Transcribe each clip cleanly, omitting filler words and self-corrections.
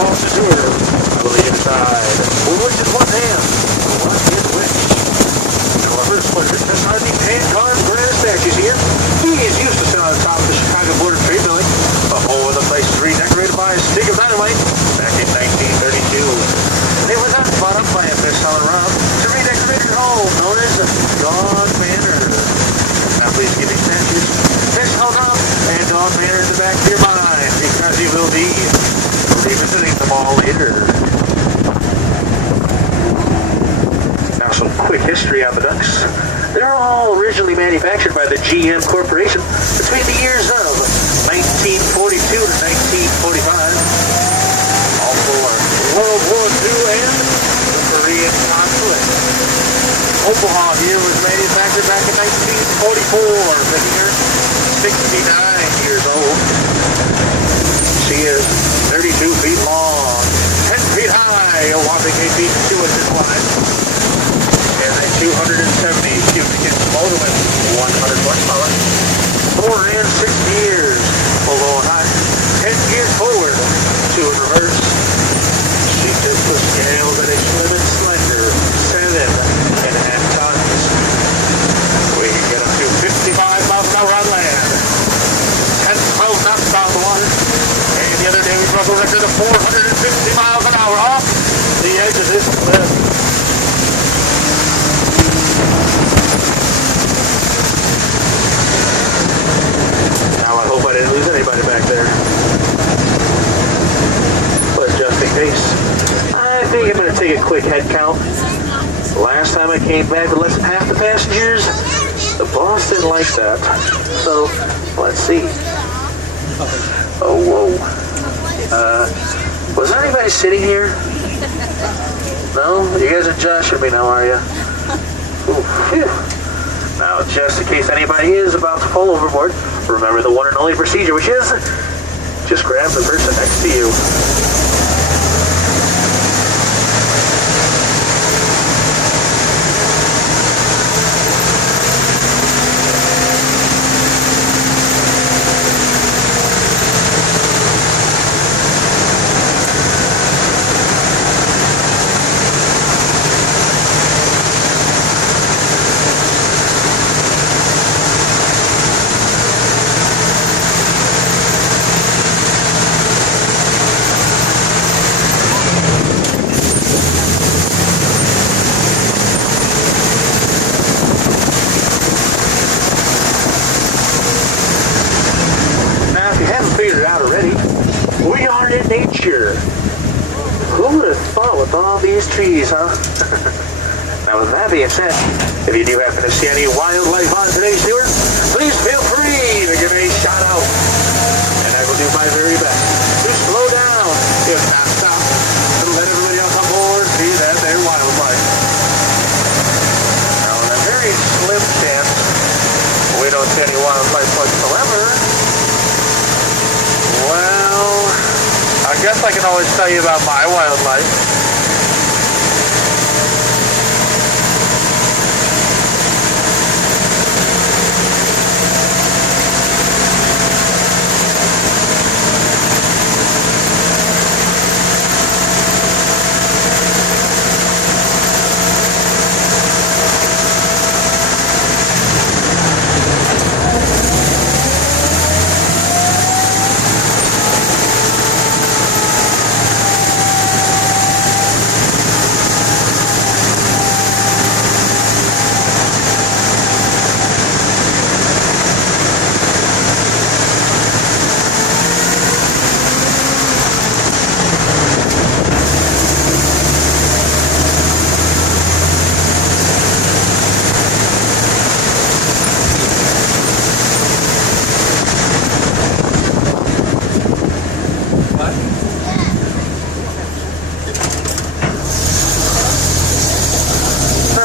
lost it to her. I believe inside. Well, which is one hand? What is which? Now, our first player, that's RV Pancon Grand Statues here. He is used to sitting on the top of the Chicago Border Trade Building. The whole of the place is redecorated by a stick of dynamite back in 1932. They were not bought up by a fish hauling around to redecorate your home, known as Dog Manor. Now, please give me statues. Fish held up and Dog Manor in the back of your mind, because you will be revisiting them all later. Now, some quick history on the Ducks. They were all originally manufactured by the GM Corporation between the years of 1942 to 1945. All for World War II and the Korean conflict. Omaha here was manufactured back in 1944, making her 69 years old. She is 32 feet long, 10 feet high, a whopping 8 feet 2 inches wide, and a 270 cubic inch motor with 100 horsepower. 4 and 6 gears, full on high, 10 gears forward, 2 in reverse. She just was scaled at a slim and slender 7.5 tons. We can get up to 55 miles an hour on land, 10 to 12 knots on the water, and the other day we broke a record of 450 miles an hour off the edge of this cliff. Now I hope I didn't lose anybody back there. But just in case, I think I'm going to take a quick head count. Last time I came back with less than half the passengers, the boss didn't like that. So, let's see. Oh, whoa. Was there anybody sitting here? No? You guys are joshing me now, are you? Ooh, phew. Now, just in case anybody is about to fall overboard, remember the one and only procedure, which is just grab the person next to you. Nature. Who would have thought with all these trees, huh? Now, with that being said, if you do happen to see any wildlife on today's tour, please feel free to give me a shout out, and I will do my very best to slow down, if not stop, to let everybody else on board see that they're wildlife. Now, on a very slim chance we don't see any wildlife whatsoever, well, I guess I can always tell you about my wildlife.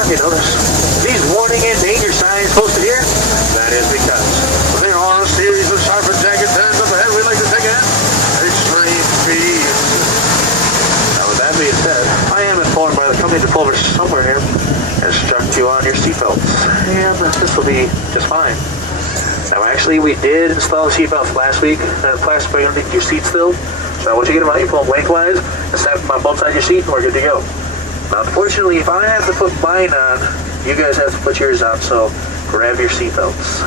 You notice these warning and danger signs posted here? That is because there are a series of sharp and jagged turns up ahead we like to take at extreme speed. Now, with that being said, I am informed by the company that pulled over somewhere here and strapped you on your seatbelts, and this will be just fine. Now, actually, we did install seatbelts last week, and the plastic underneath your seat still, Now once you get them out, you pull them lengthwise and snap them on both sides of your seat and we're good to go. Now unfortunately, if I have to put mine on, you guys have to put yours on, so grab your seatbelts.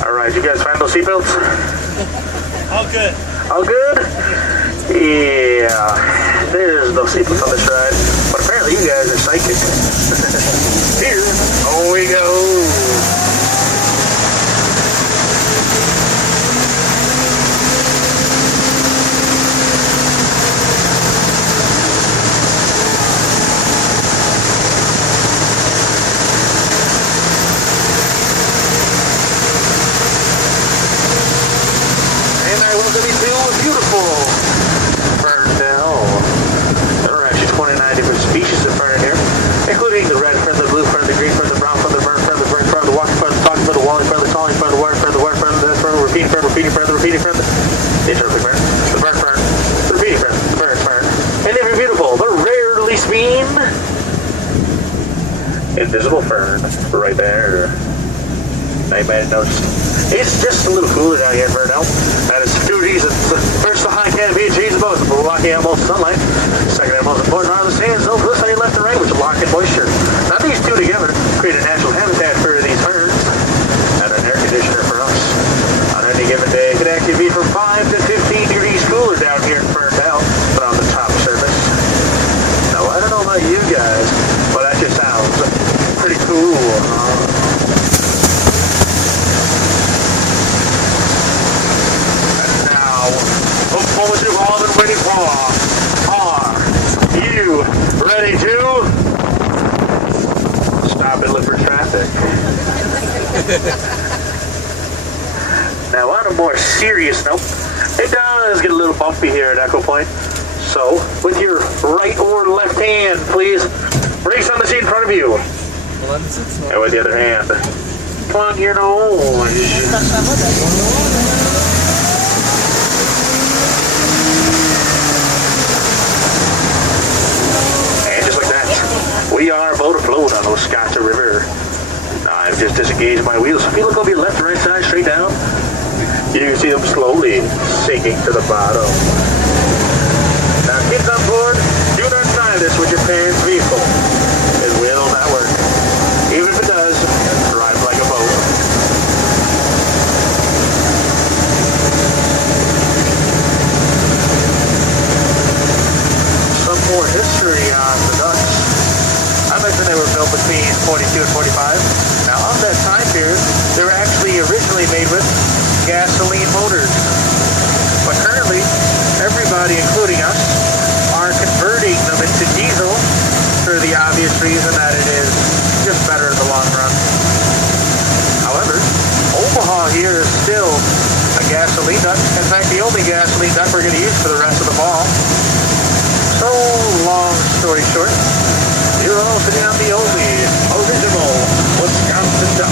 Alright, you guys find those seatbelts? All good. All good? Yeah, there's no seatbelts on this ride, but apparently you guys are psychic. Here we go. Beautiful Ferndale. There are actually 29 different species of fern in here, including the red fern, the blue fern, the green fern, the brown fern, the burnt fern, the burnt fern, the walking fern, the talking fern, the walling fern, the calling fern, the water fern, the water fern, the dead fern, the repeating fern, the repeating fern, the repeating fern, the interrupting fern, the burnt fern, the repeating fern, the burnt fern, and every beautiful, but rarely seen invisible fern right there. Anybody notice? It's just a little cooler down here in Ferndale. That is two reasons. First, the high canopy achieves the most, blocking out most sunlight. Second, and most important are the sands over this side, left and right, which lock in moisture. Now, these two together create a natural habitat for these ferns and an air conditioner for us. On any given day, it can actually be from 5 to 15 degrees cooler down here in Ferndale, but on the top surface. Now, I don't know about you guys, but that just sounds pretty cool. What you've all been waiting for. Are you ready to stop and look for traffic? Now, on a more serious note, it does get a little bumpy here at Echo Point. So, with your right or left hand, please brace on the seat in front of you. And with the other hand, plug your nose. We are about afloat on Oscata River. Now I've just disengaged my wheels. If you look over your left and right side straight down, you can see them slowly sinking to the bottom. Now kids on board, do not try this with your parents' vehicle. It will not work. Even if it does, drive like a boat. Some more history on the Ducks. I mentioned they were built between 42 and 45. Now, of that time period, they were actually originally made with gasoline motors. But currently, everybody, including us, are converting them into diesel for the obvious reason that it is just better in the long run. However, Omaha here is still a gasoline duck. In fact, the only gasoline duck we're going to use for the rest of the fall. So, long story short, you're all sitting on the only original Wisconsin duck.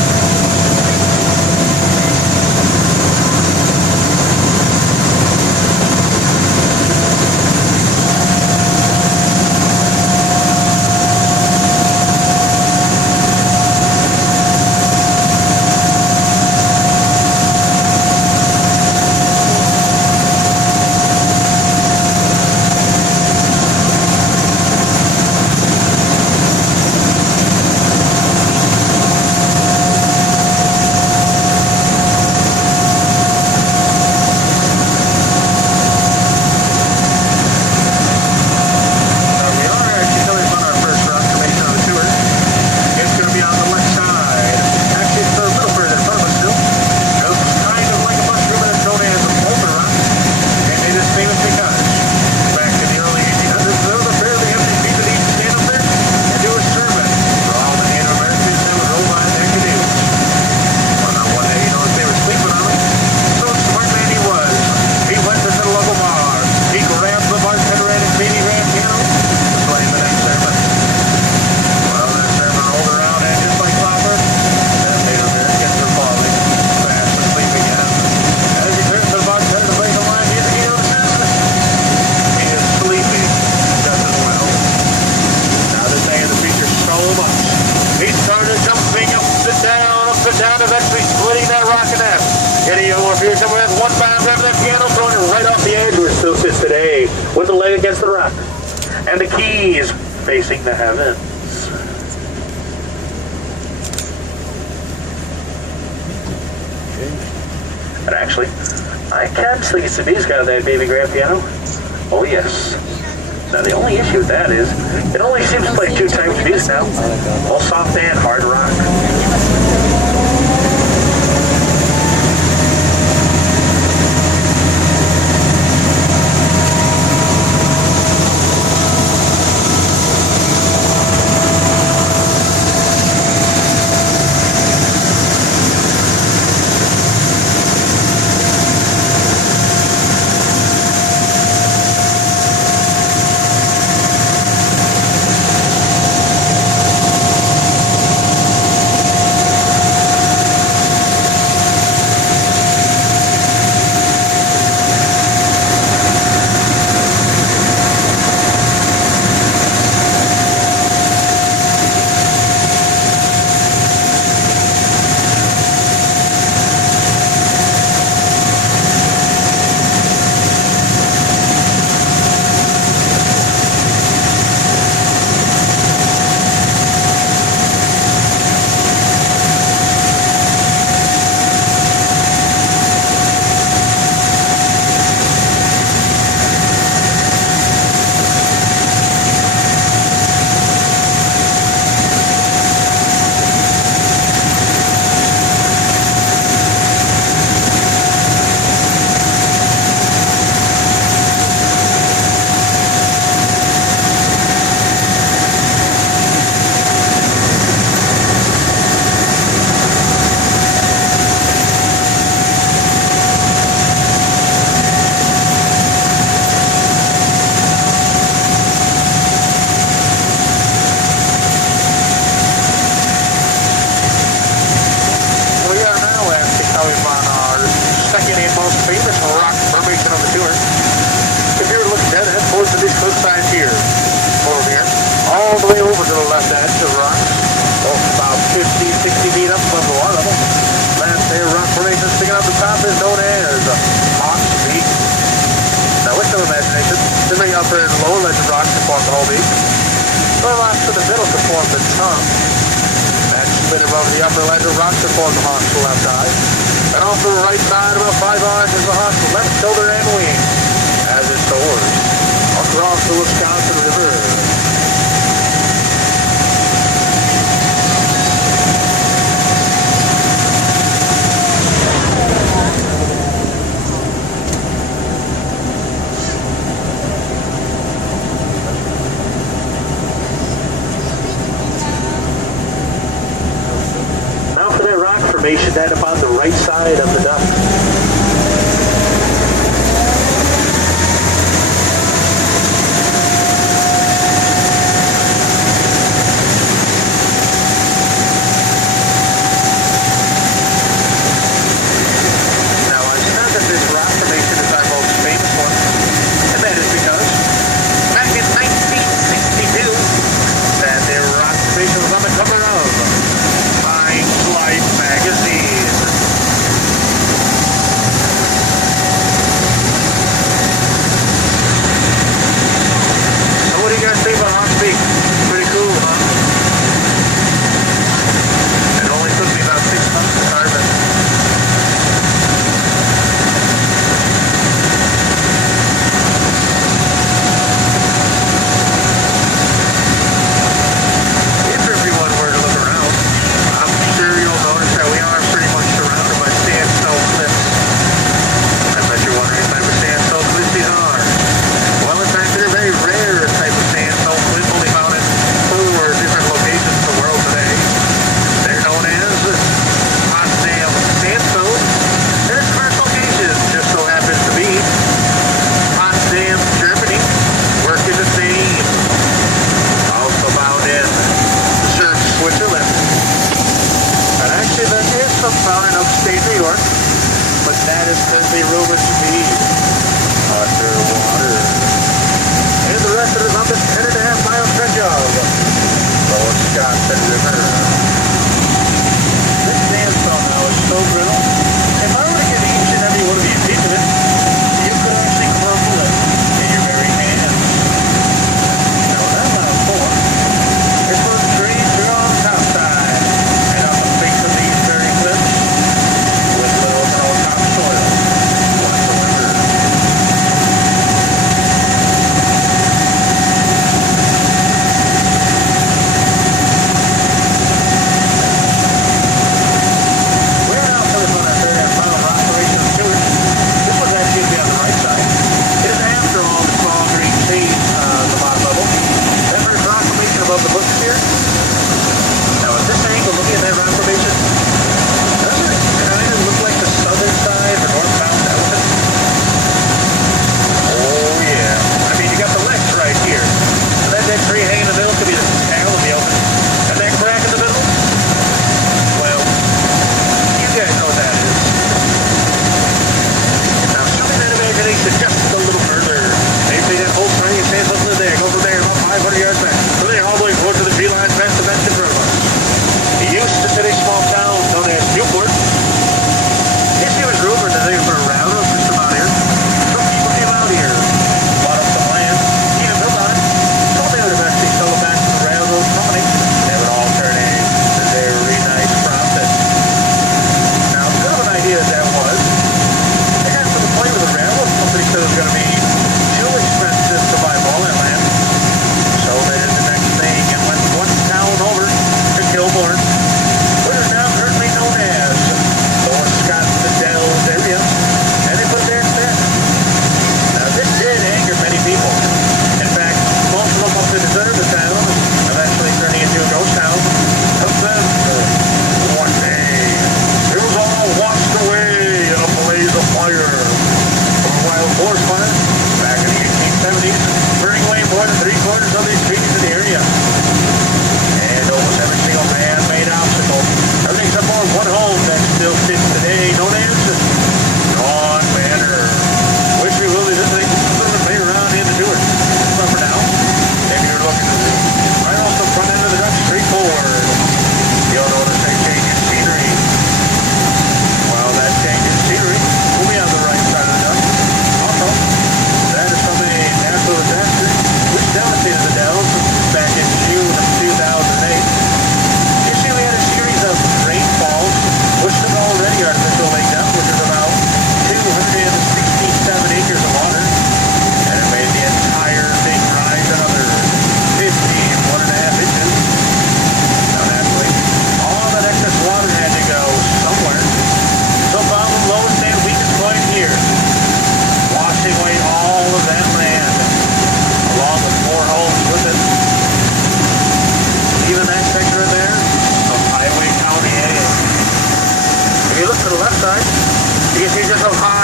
Here's him with one band grab that piano, throwing it right off the edge where it still sits today, with the leg against the rock. And the keys facing the heavens. And actually, I can still get some music out of that baby grand piano. Oh yes. Now the only issue with that is, it only seems to play 2 types of music now. All soft and hard rock. That up on the right side of the duct. Now I said that this rock formation is our most famous one, and that is because back in 1962 that their rock formation was on the cover of Time's Life magazine.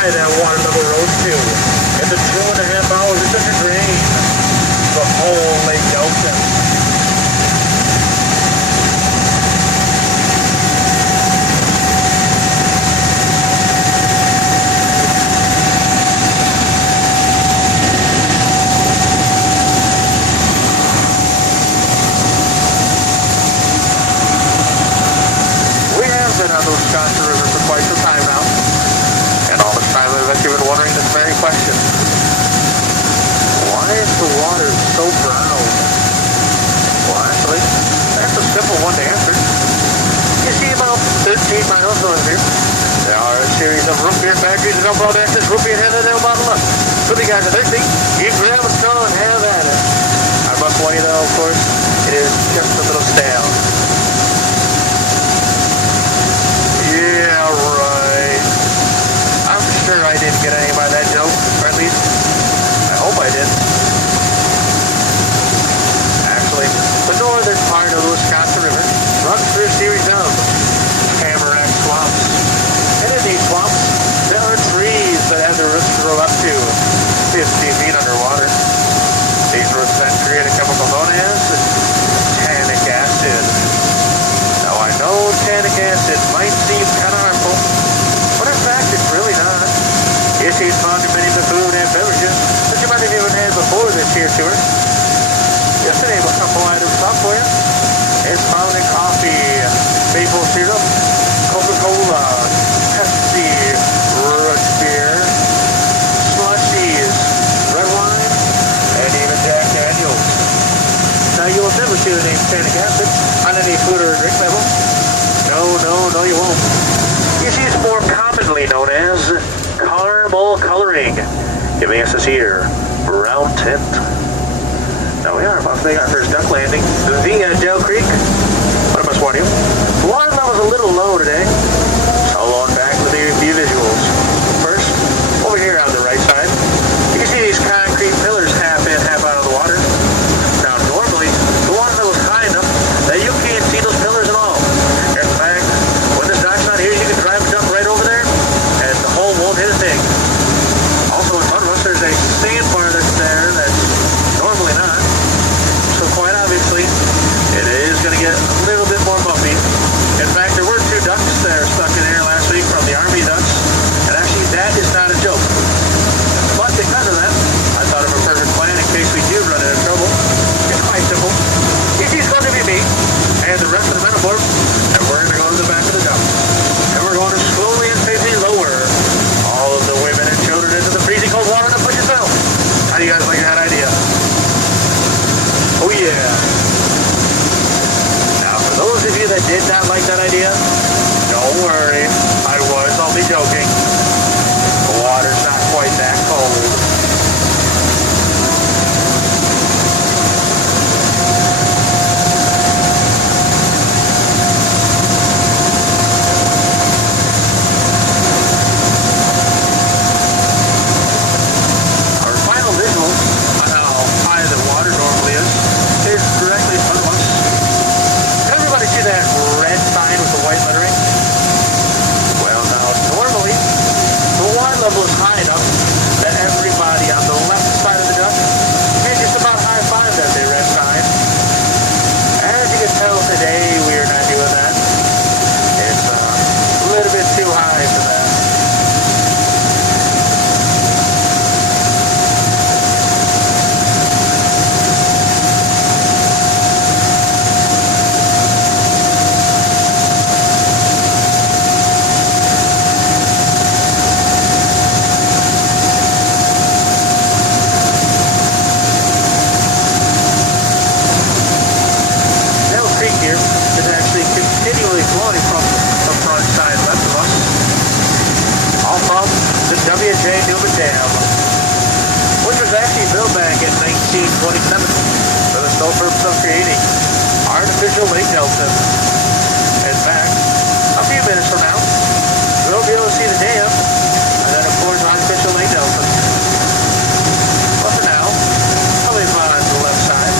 high that water level rose to. In the 2.5 hours it took to drain the whole Lake Delta. On those Wisconsin rivers for quite some time now, and all this time I've actually been wondering this very question: why is the water so brown? Well, actually, that's a simple one to answer. You see, about 13 miles north here, there are a series of root beer factories that dump all that root beer and they'll bottle up. So the guys are thirsty, you grab a straw and have at it. I must warn you though, of course, it is just a little stale. Yeah, right. I'm sure I didn't get any by that joke, or at least, I hope I did. Actually, the northern part of the Wisconsin River runs through a series of tamarack swamps. And in these swamps, there are trees that have their roots grow up to 50 feet underwater. These roots then create a chemical known as tannic acid. Now I know tannic acid might seem kind of harmful, but in fact it's really not. It is found in many of the food and beverages that you might have even had before this here tour. Just to name a couple items up for you. It's found in coffee, maple syrup, Coca-Cola, Pepsi, root beer, slushies, red wine, and even Jack Daniels. Now you will never see the name tannic acid on any food or drink label. No, you won't. You see, it's more commonly known as caramel coloring, giving us this here brown tint. Now we are about to make our first duck landing via Dell Creek. But I must warn you, the water level's a little low today. So on back with a few visuals. First, over here on the right side, you can see these concrete pillars half in, half out of the water. Now normally, the water level's high enough that you can't see those pillars at all. In fact, when this dock's not here, you can drive a duck right over there, and the hole won't hit a thing. Also in front of us, there's a sandbar that's there that's normally not. So quite obviously, it is going to get a little bit more bumpy. In fact, there were 2 ducks that are stuck in here last week from the Army ducks, and actually that is not a joke. But because of that, I thought of a perfect plan in case we do run into trouble. It's quite simple. It's going to be me and the rest of the men aboard, and we're going to go to the back of the duck. And we're going to slowly and safely lower all of the women and children into the freezing cold water to push yourself. How do you guys like that idea? Oh yeah. Now for those of you that did not like that idea, don't worry, I was only joking. The water's not quite that cold. Level is high enough that everybody on the left side of the duck can just about high-five that they red sign. As you can tell today, we are not doing that. It's a little bit too high for that. W.J. Newman Dam, which was actually built back in 1927 for the sole purpose of creating artificial Lake Nelson. In fact, a few minutes from now, we'll be able to see the dam, and then of course artificial Lake Nelson. But for now, I'll leave mine on the left side.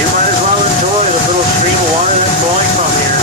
You might as well enjoy the little stream of water that's flowing from here.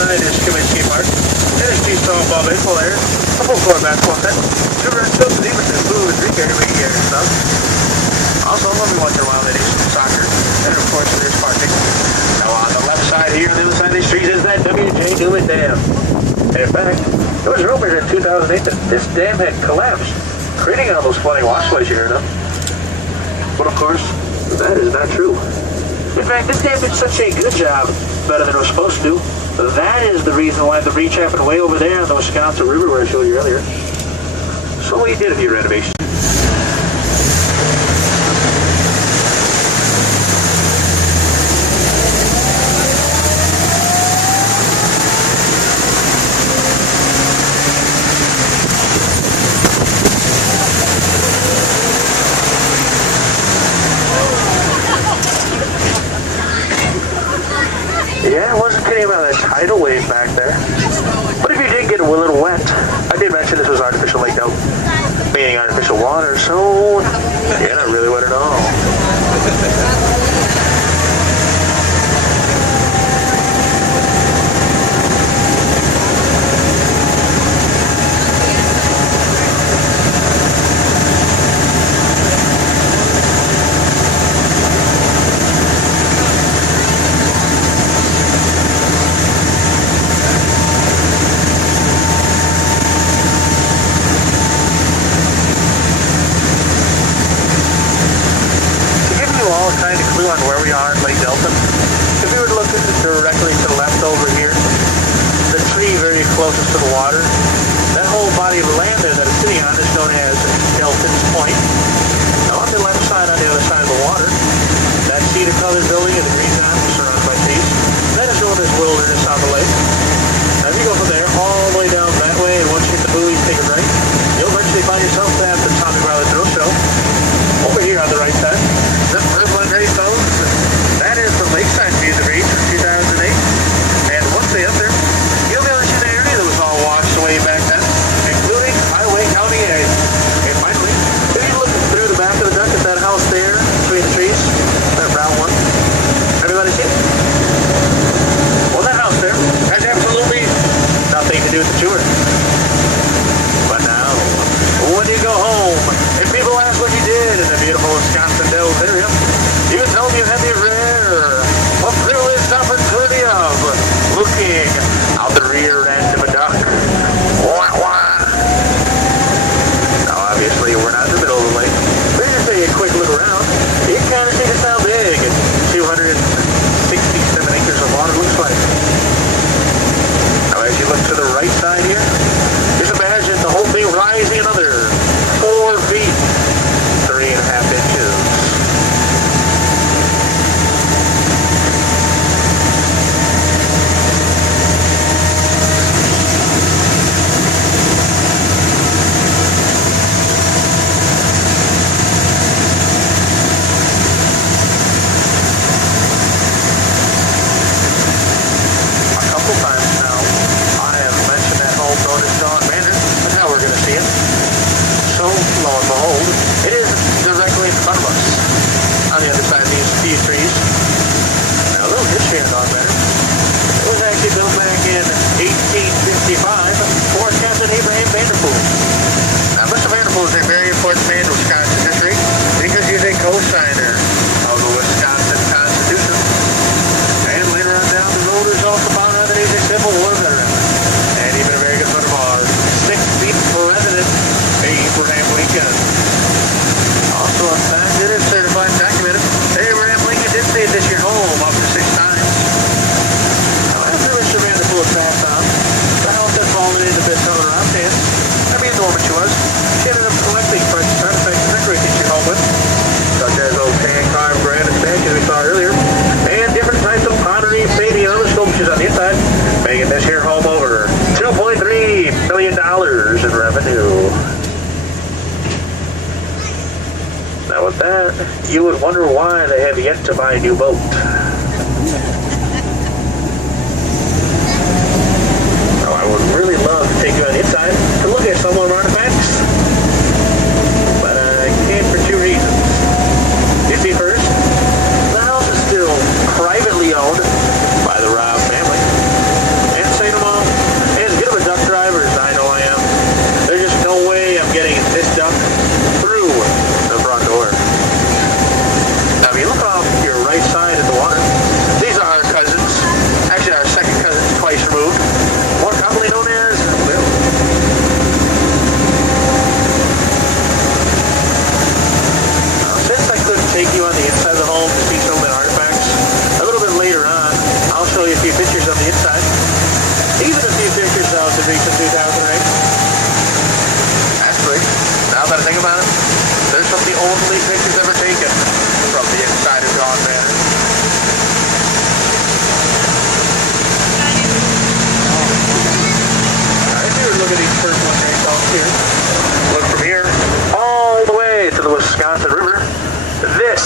side is Kaminsky Park. There's Keystone Ball Baseball there. A full-court basketball set. Sugar and Silk, Stevenson, food, drink area, meeting area and stuff. Also, every once in a while they do some soccer. And of course, there's parking. Now on the left side here, on the other side of the street, is that W.J. Newman Dam. And in fact, it was rumored in 2008 that this dam had collapsed, creating all those flooding washlays you heard of. But of course, that is not true. In fact, this dam did such a good job, better than it was supposed to do. That is the reason why the breach happened way over there on the Wisconsin River where I showed you earlier. So we did a few renovations. Yeah, I wasn't kidding about that tidal wave back there. But if you did get a little wet, I did mention this was artificial lake out, meaning artificial water, so yeah, not really wet at all. On where we are at Lake Delta. If we were to look directly to the left over here, the tree very closest to the water, that whole body of land there that it's sitting on is known as Delton's Point. Now on the left side, on the other side of the water, that cedar colored building is the green on, surrounded by trees. That is known as Wilderness on the lake. Now if you go from there all the way down that way, and once you hit the buoys, take a right, you'll eventually find yourself at the Tommy Riley Thrill Show. Over here on the right side. This first one right, folks, that is the lakeside view of the breach from 2008. And once they up there, you'll be able to see the area that was all washed away back then, including Highway County area. And finally, if you look through the back of the duck at that house there, between the trees, that brown one, everybody see it? Well, that house there has absolutely nothing to do with the tour. But now, when you go home, and people ask what you did in the beautiful Wisconsin Dells area, you can tell them you had the rare, a privileged opportunity of looking out the rear end of a duck. Wah, wah. Now, obviously, we're not in the middle of the lake. We're just taking a quick look around. You can kind of see just how big 267 acres of water looks like. Now, as you look to the right side here, just imagine the whole thing rising another 4 feet, 3.5 inches. A couple times now, I have mentioned that home known as John Manor. That's how we're going to see it. So, lo and behold, it is directly in front of us on the other side of these few trees. Now, a little history on Don Manor. It was actually built back in 1855 for Captain Abraham Vanderpool. Now, Mr. Vanderpool is a very important man in Wisconsin history because he is a co-signer of the Wisconsin Constitution. And later on down the road is also found out that he's a Civil War veteran. And even a very good friend of ours, 6th President Abraham Lincoln. Also, in fact, it is certified and documented that Abraham Lincoln did stay at this year home up to 6 times. Now, after Mr. Vanderpool had passed on, the house had fallen into bits of around hands. I mean, the woman she was. She ended up collecting precious artifacts and decorating her home with, such as those hand-carved granite statues we saw earlier, and different types of pottery, painting, and other sculptures on the inside, making this here home over $2.3 million in revenue. Now with that, you would wonder why they have yet to buy a new boat. Now I would really love to take you on the inside to look at some of our artifacts, but I can't for 2 reasons. You see, first, the house is still privately owned by the Robb family, and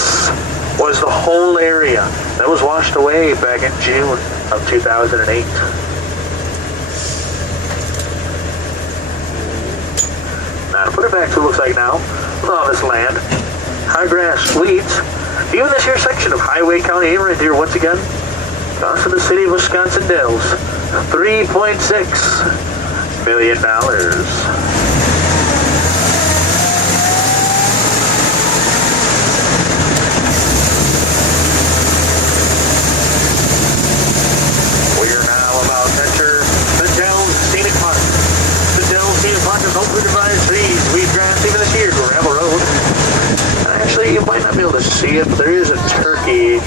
This was the whole area that was washed away back in June of 2008. Now to put it back to what it looks like now, with all this land, high grass, weeds, even this here section of Highway County right here once again, costing the city of Wisconsin Dells $3.6 million. Hopefully divided trees, weed grass, even this here gravel road. Actually, you might not be able to see it, but there is a turkey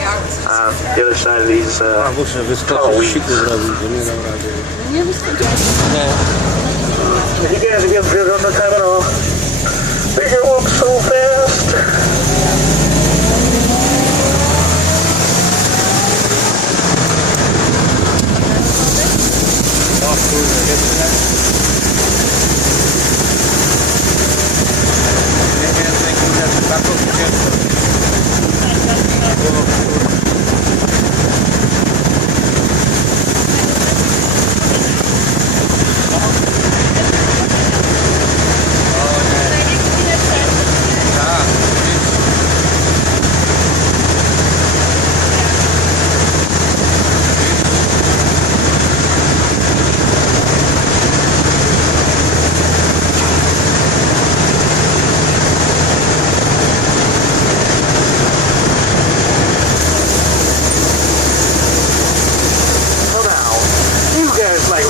on the other side of these tall weeds. You guys have been good on the time at all. They can walk so fast.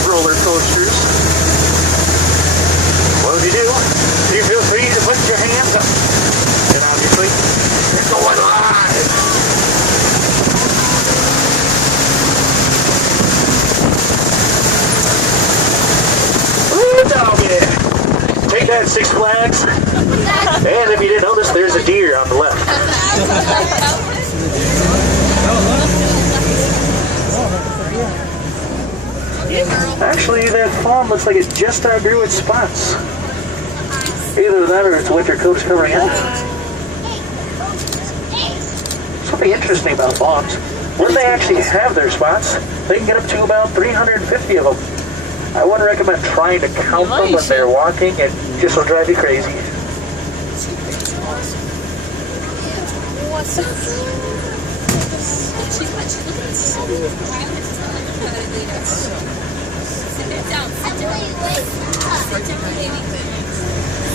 Roller coasters. What do? You feel free to put your hands up. And obviously, you're going live. Ooh, doggy. Take that, Six Flags. And if you didn't notice, there's a deer on the left. Actually, that fawn looks like it just outgrew its spots. Either that or its winter coat's covering it. Something interesting about fawns. When they actually have their spots, they can get up to about 350 of them. I wouldn't recommend trying to count them when they're walking. It just will drive you crazy.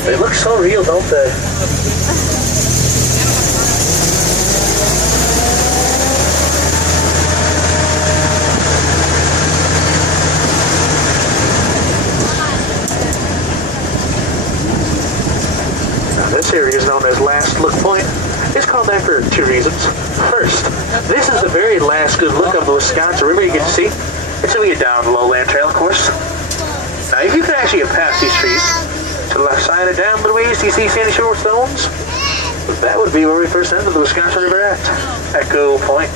They look so real, don't they? Now this area is known as Last Look Point. It's called that for two reasons. First, this is the very last good look of the Wisconsin River you can see until we get down the lowland trail, of course. Now, if you could actually get past these trees, to the left side of down the ways, you see Sandy Shore Stones? That would be where we first entered the Wisconsin River at Echo Point.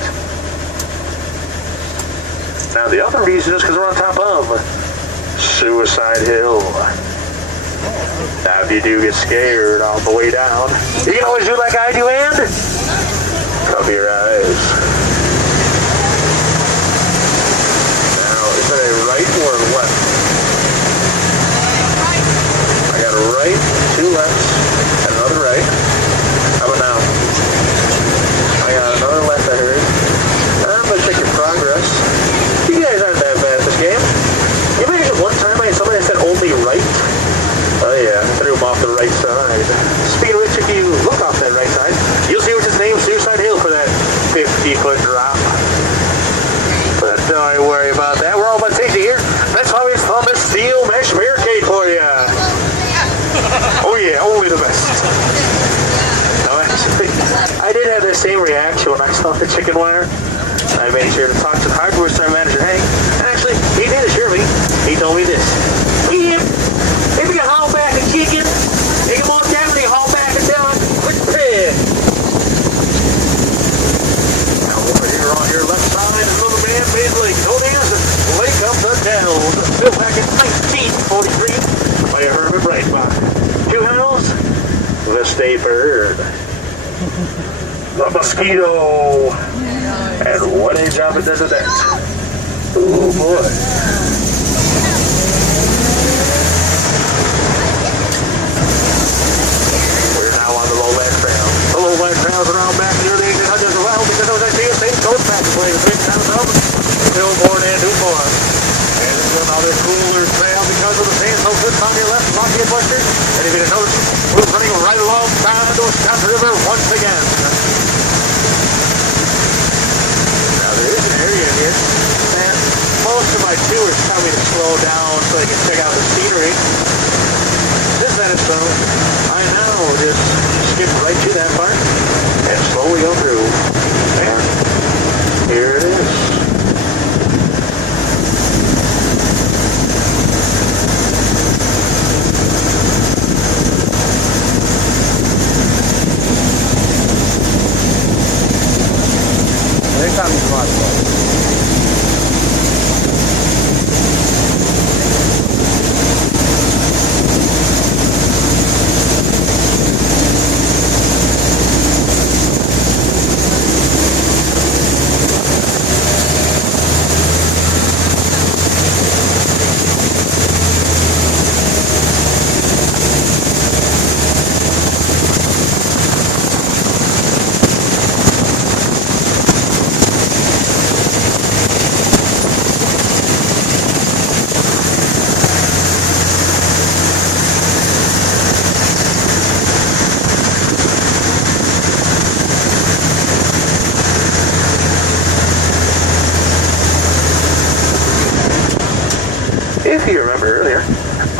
Now, the other reason is because we're on top of Suicide Hill. Now, if you do get scared on the way down, you can always do like I do and cover your eyes. Now, is it a right or a left? I got a right, two lefts, and another right. How about now? I got another left, I heard. I'm going to check your progress. You guys aren't that bad at this game. You imagine one time I had somebody that said only right? Oh yeah, I threw him off the right side. Speaking of which, if you look off that right side, you'll see what's his name, Suicide Hill, for that 50-foot drop. But don't worry about that. We're all about safety here. That's why we installed this steel mesh barricade for you. Oh yeah, only the best. No, actually, I did have that same reaction when I saw the chicken wire. I made sure to talk to the hardware store manager, Hank. And actually, he did assure me. He told me this. If you can haul back a chicken, you can walk down and you haul back a dog with the pig. Now over here on your left side, another man-made lake known as Lake of the Dells, built back in 1943 by Herbert Breitbach. Two hills, the State Bird. Oh a mosquito. And what a job it does at that. Oh boy. We're now on the lowland trail. The lowland trails around back near the 1800s as well because it was actually a state coast passageway between towns of Millbourne and Newport. And it's another cooler trail because of the sandhill cliffs on your left, rocky and western. And if you didn't notice, we're running right along the Wisconsin River once again. Now there is an area here that most of my tours tell me to slow down so I can check out the scenery. This that is so, I now just skip right to that part and slowly go through. And here it is. Tam jest łatwo. If you remember earlier,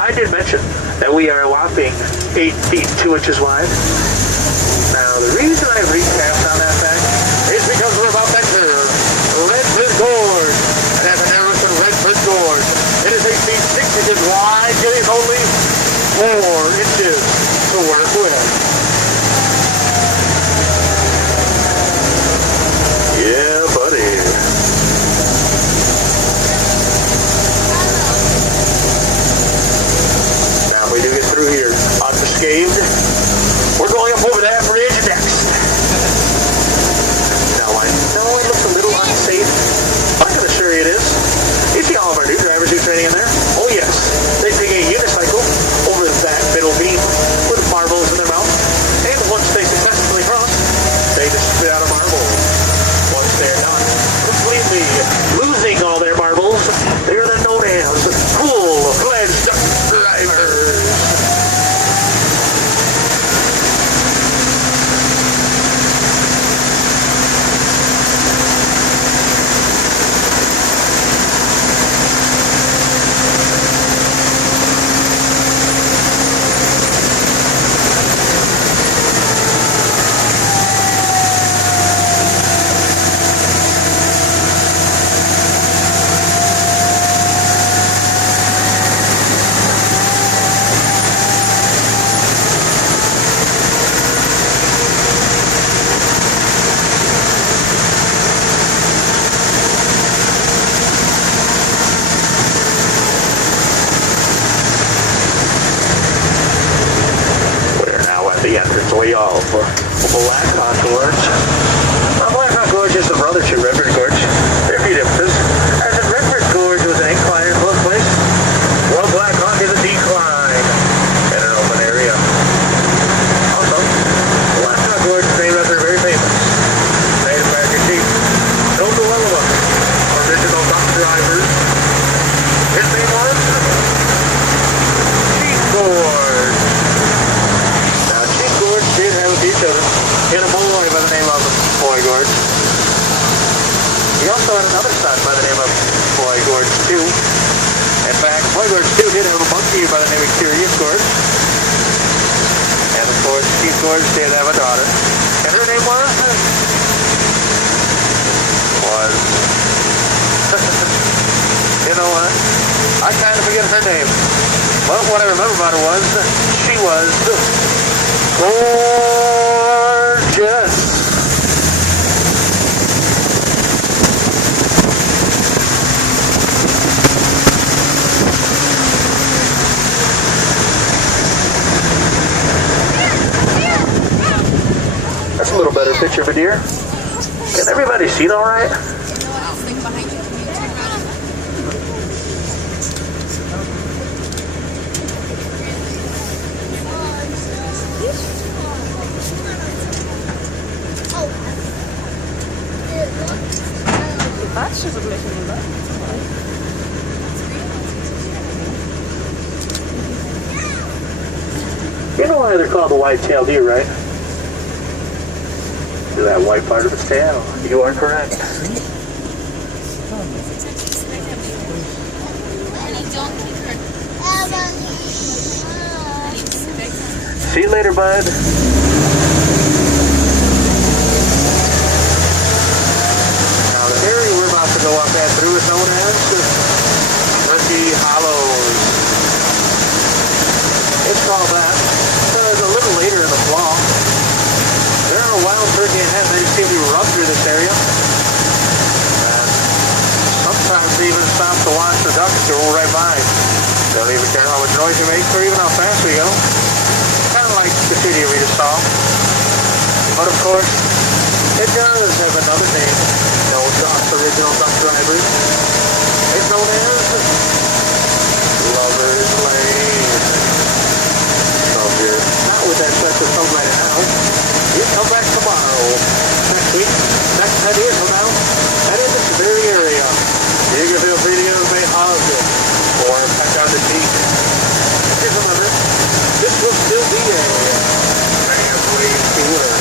I did mention that we are a whopping 8 feet 2 inches wide. Now, the reason I recapped on that fact is because we're about to enter Redford Gorge. And as I never said Redford Gorge, it is 8 feet 6 inches wide, giving only 4 inches to work with. Yeah, buddy. We do get through here unscathed. We're going up over that bridge next. Now I know it looks a little unsafe. I can assure you it is. You see all of our new drivers do training in there? Oh yes. They take a unicycle over that middle beam with marbles in their mouth. And once they successfully cross, they just spit out a marble. Once they're done completely losing all their marbles, they are then known as full-fledged drivers. The entrance way off for Blackhawk Gorge. Blackhawk Gorge is the brother to Redford Gorge. There are a few differences. As in Redford Gorge was an incline close place, while Blackhawk is a decline in an open area. Also, Blackhawk Gorge is named after very famous Native American chief, Noguelwa, original duck drivers. His name was Chief Gorge. Did have with each other in a boy by the name of Boy Gorge. He also had another son by the name of Boy Gorge 2. In fact, Boy Gorge 2 did have a monkey by the name of Curious Gorge. And of course, Chief Gorge did have a daughter. And her name was... you know what? I kind of forget her name. Well, what I remember about her was she was... gorgeous. That's a little better. picture of a deer. Can everybody see it all right? Patrzysz, że się nie da? You know why they're called the white-tailed deer, right? To that white part of its tail. You are correct. See you later, bud. Now the area we're about to go up and through is known as Turkey Hollows. It's called that because a little later in the fall, there are wild turkey and hens that seem to run through this area. And sometimes they even stop to watch the ducks roll right by. Don't even care how much noise we make or even how fast we go. Kind of like the video we just saw. But of course, it does have another name. No Duck's original duck drivers. It's known as Lover's Lane. So if you're not with that special film right now, you come back tomorrow. Next week, next 10 years from now, that is this very area. You can feel free to give us a hug or touch on the cheek. Just remember, this will still be a family tour.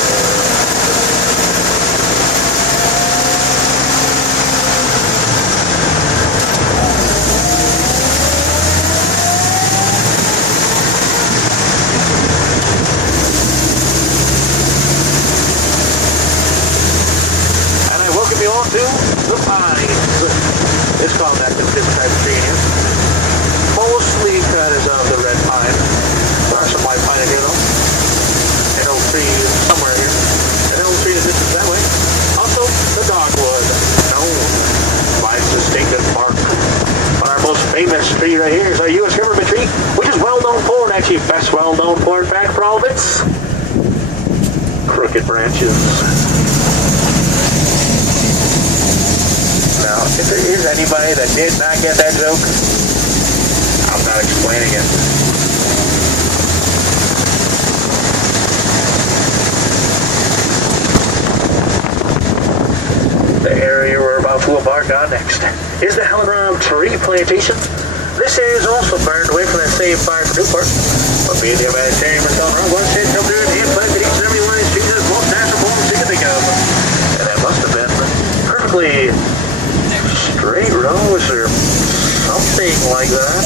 You on to the pines. It's called that the fifth type of tree here. Mostly cutters of the red pine. There are some white pine in here though. An old tree somewhere here. An old tree in the distance that way. Also the dogwood, known by its distinctive bark. But our most famous tree right here is our U.S. government tree, which is well known for, and actually best well known for, in fact, for all of its crooked branches. Now, if there is anybody that did not get that joke, I'm not explaining it. The area we're about to embark on next is the Helen Robb Tree Plantation. This area is also burned away from that same fire for Newport. But being the humanitarian for Helen Robb, once it come through and hand planted each and every one of these trees as most natural forms you can think of. And that must have been perfectly straight rows or something like that.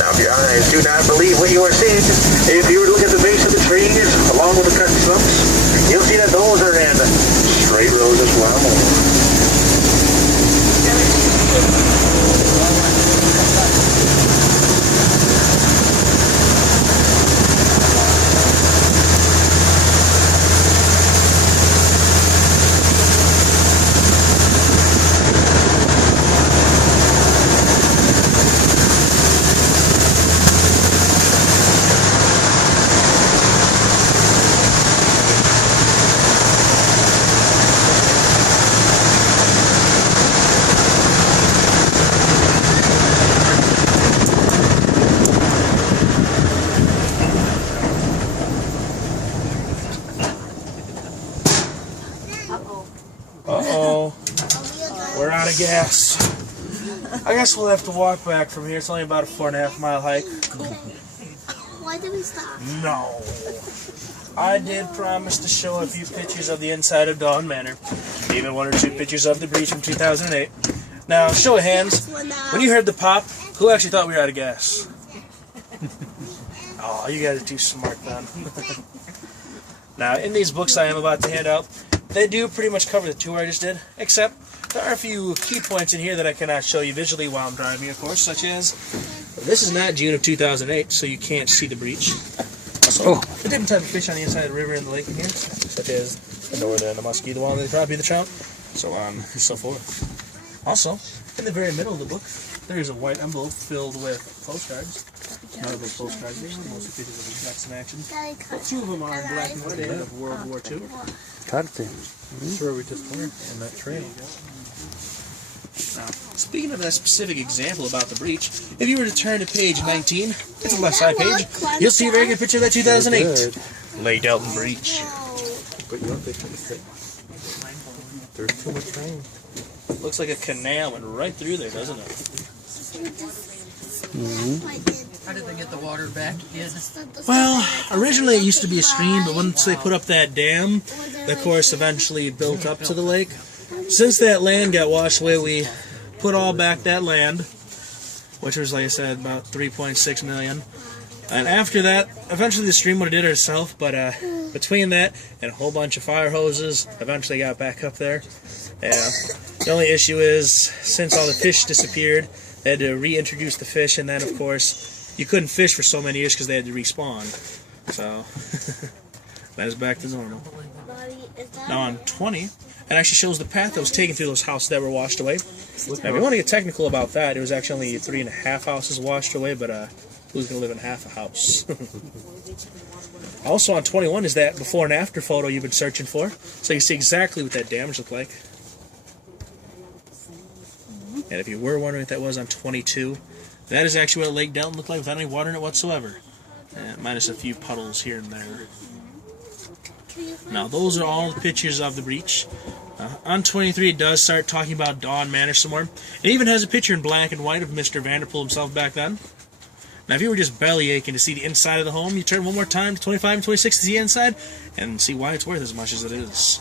Now if your eyes do not believe what you are seeing, if you were to look at the base of the trees along with the cut stumps, you'll see that those are in straight rows as well. Uh-oh. We're out of gas. I guess we'll have to walk back from here. It's only about a 4.5 mile hike. Why did we stop? No. I did promise to show a few pictures of the inside of Dawn Manor. Even 1 or 2 pictures of the breach from 2008. Now, show of hands. When you heard the pop, who actually thought we were out of gas? Oh, you guys are too smart, then. Now, in these books I am about to hand out, they do pretty much cover the tour I just did, except there are a few key points in here that I cannot show you visually while I'm driving, of course, such as this is not June of 2008, so you can't see the breach. Also, the different type of fish on the inside of the river and the lake in here, such as the northern, the muskie, the walleye, the crappie, the trout, so on and so forth. Also, in the very middle of the book, there is a white envelope filled with postcards. None of those postcards. They are mostly pictures of the Ducks in action. Daddy cut. Two of them are in black and white of World War II. Carte. That's where we just were, in that train. Now, speaking of that specific example about the breach, if you were to turn to page 19, it's a left side page, you'll see a very good picture of that 2008 Lake Delton breach. But you know, they should say, there's too much rain. Looks like a canal went right through there, doesn't it? How did they get the water back in? Well, originally it used to be a stream, but once they put up that dam, the course eventually built up to the lake. Since that land got washed away, we put all back that land, which was, like I said, about 3.6 million. And after that, eventually the stream would have did it itself, but between that and a whole bunch of fire hoses, eventually got back up there. Yeah. The only issue is, since all the fish disappeared, they had to reintroduce the fish, and then, of course, you couldn't fish for so many years because they had to respawn. So, that is back to normal. Now on 20, it actually shows the path that was taken through those houses that were washed away. Now, if you want to get technical about that, it was actually only 3.5 houses washed away, but who's going to live in half a house? Also on 21 is that before and after photo you've been searching for, so you can see exactly what that damage looked like. And if you were wondering what that was on 22, that is actually what Lake Delton looked like without any water in it whatsoever. Minus a few puddles here and there. Now, those are all the pictures of the breach. On 23, it does start talking about Don Manor some more. It even has a picture in black and white of Mr. Vanderpool himself back then. Now, if you were just belly aching to see the inside of the home, you turn one more time to 25 and 26 to see the inside and see why it's worth as much as it is.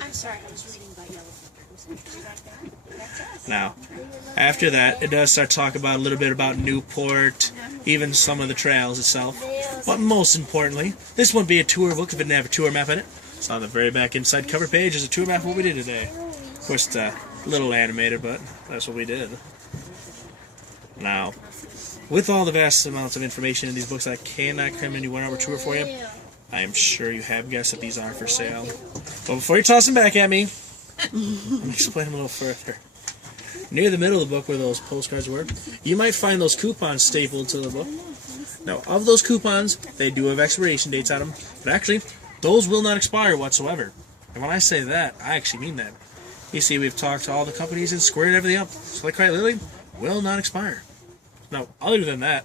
I'm sorry, I was reading about Yellow. Now, after that, it does start talking about a little bit about Newport, even some of the trails itself. But most importantly, this wouldn't be a tour book if it didn't have a tour map in it. So on the very back inside cover page is a tour map of what we did today. Of course, it's a little animated, but that's what we did. Now, with all the vast amounts of information in these books, I cannot cram any 1 hour tour for you. I am sure you have guessed that these are for sale. But before you toss them back at me, let me explain them a little further. Near the middle of the book where those postcards were, you might find those coupons stapled to the book. Now, of those coupons, they do have expiration dates on them, but actually, those will not expire whatsoever. And when I say that, I actually mean that. You see, we've talked to all the companies and squared everything up, so like quite literally, will not expire. Now, other than that,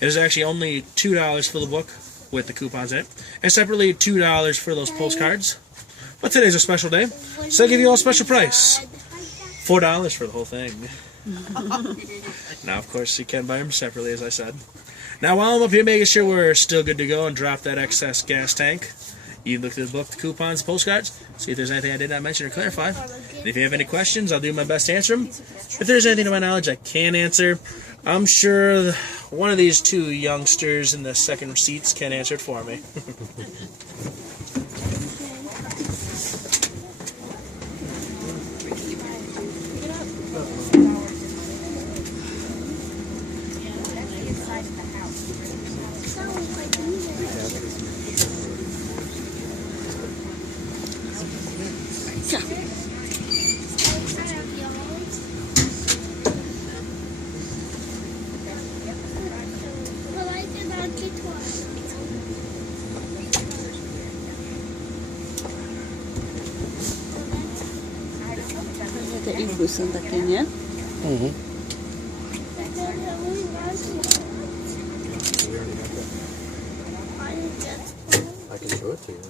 it is actually only $2 for the book with the coupons in it, and separately $2 for those postcards. But today's a special day, so I give you all a special price. $4 for the whole thing. Now, of course, you can buy them separately, as I said. Now, while I'm up here making sure we're still good to go and drop that excess gas tank, you look through the book, the coupons, postcards, see if there's anything I did not mention or clarify. And if you have any questions, I'll do my best to answer them. If there's anything to my knowledge I can answer, I'm sure one of these two youngsters in the second seats can answer it for me. Te impulsam takie, nie? I can show it to you.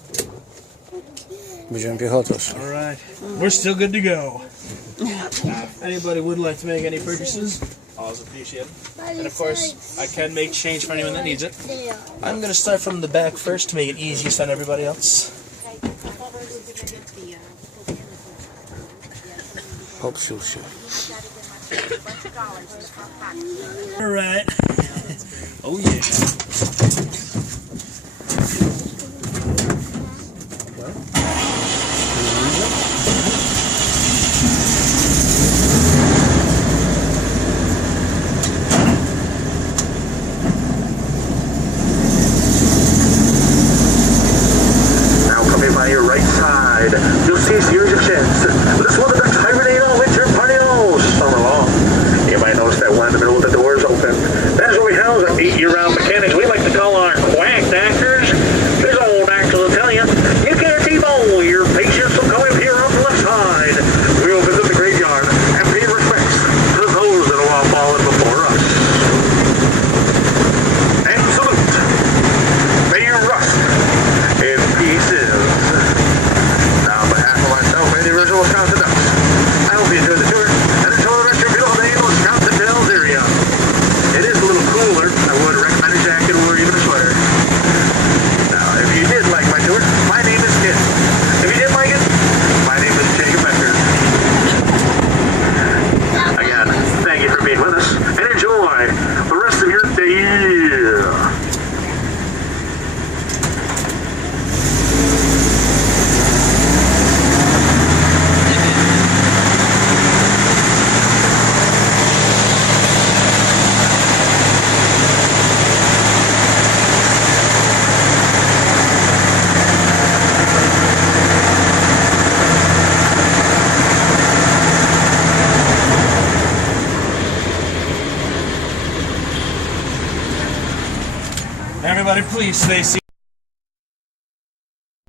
Będziemy piechotą. Alright, we're still good to go. If anybody would like to make any purchases, always appreciate it. And of course, I can make change for anyone that needs it. I'm going to start from the back first to make it easiest on everybody else. Popsuł się. Alright. Oh yeah. Now coming by your right side, you'll see a series of sheds. This one of the ducks hibernate all winter, party all summer long. You might notice that one in the middle please, Stacy.